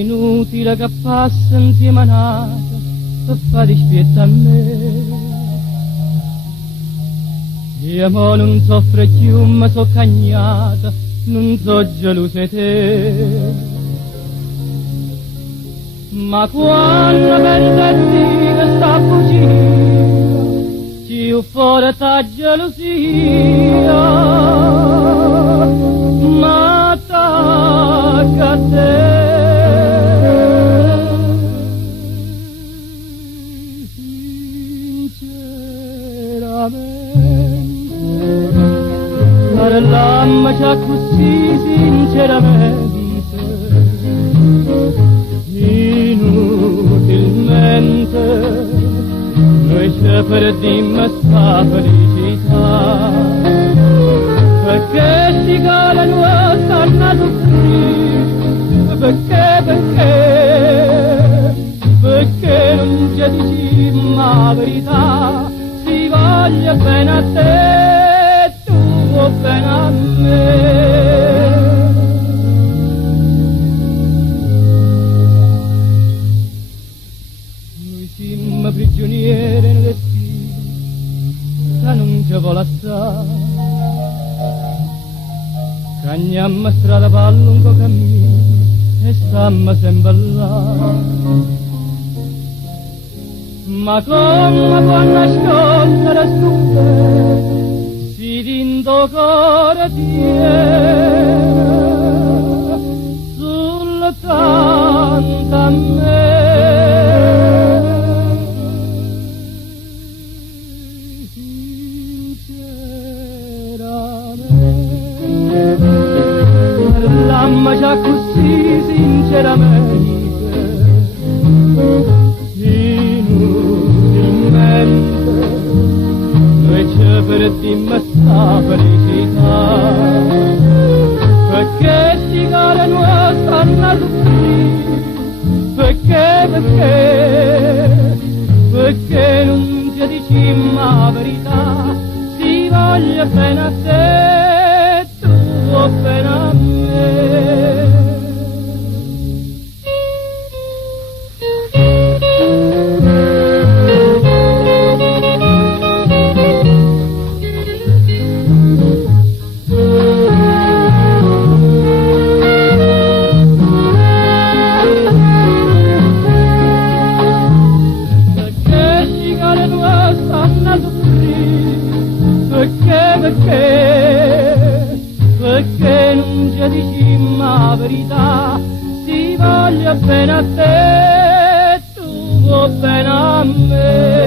inutile che passa insieme a nata per fare dispietto a me. Io mo non soffro più, ma so cagnata, non so gelosa di te. Ma quando perdetti che sta fuggendo, ci fuori ta gelosia, ma attacca a te. Parlamma già così sinceramente, inutilmente, noi ci perdimmo sta felicità, perché si cala nostra a soffrire, perché non ci dici la verità, si voglia bene a te. Bene a me. Noi siamo prigionieri nel destino che non ci vuole stare, cagniamo strada per lungo cammino e stiamo sempre là. Ma come può nascondere stupore si dindo cuore tiene soltanto a me. Sinceramente, parlamma già così sinceramente, inutilmente, noi ci perdimmo sta felicità, perché si cala nostra a soffrire, perché non ci dici la verità, si voglia bene a te, tu bene a me. Perché non ci dici la verità, si voglia bene a te, tu bene a me.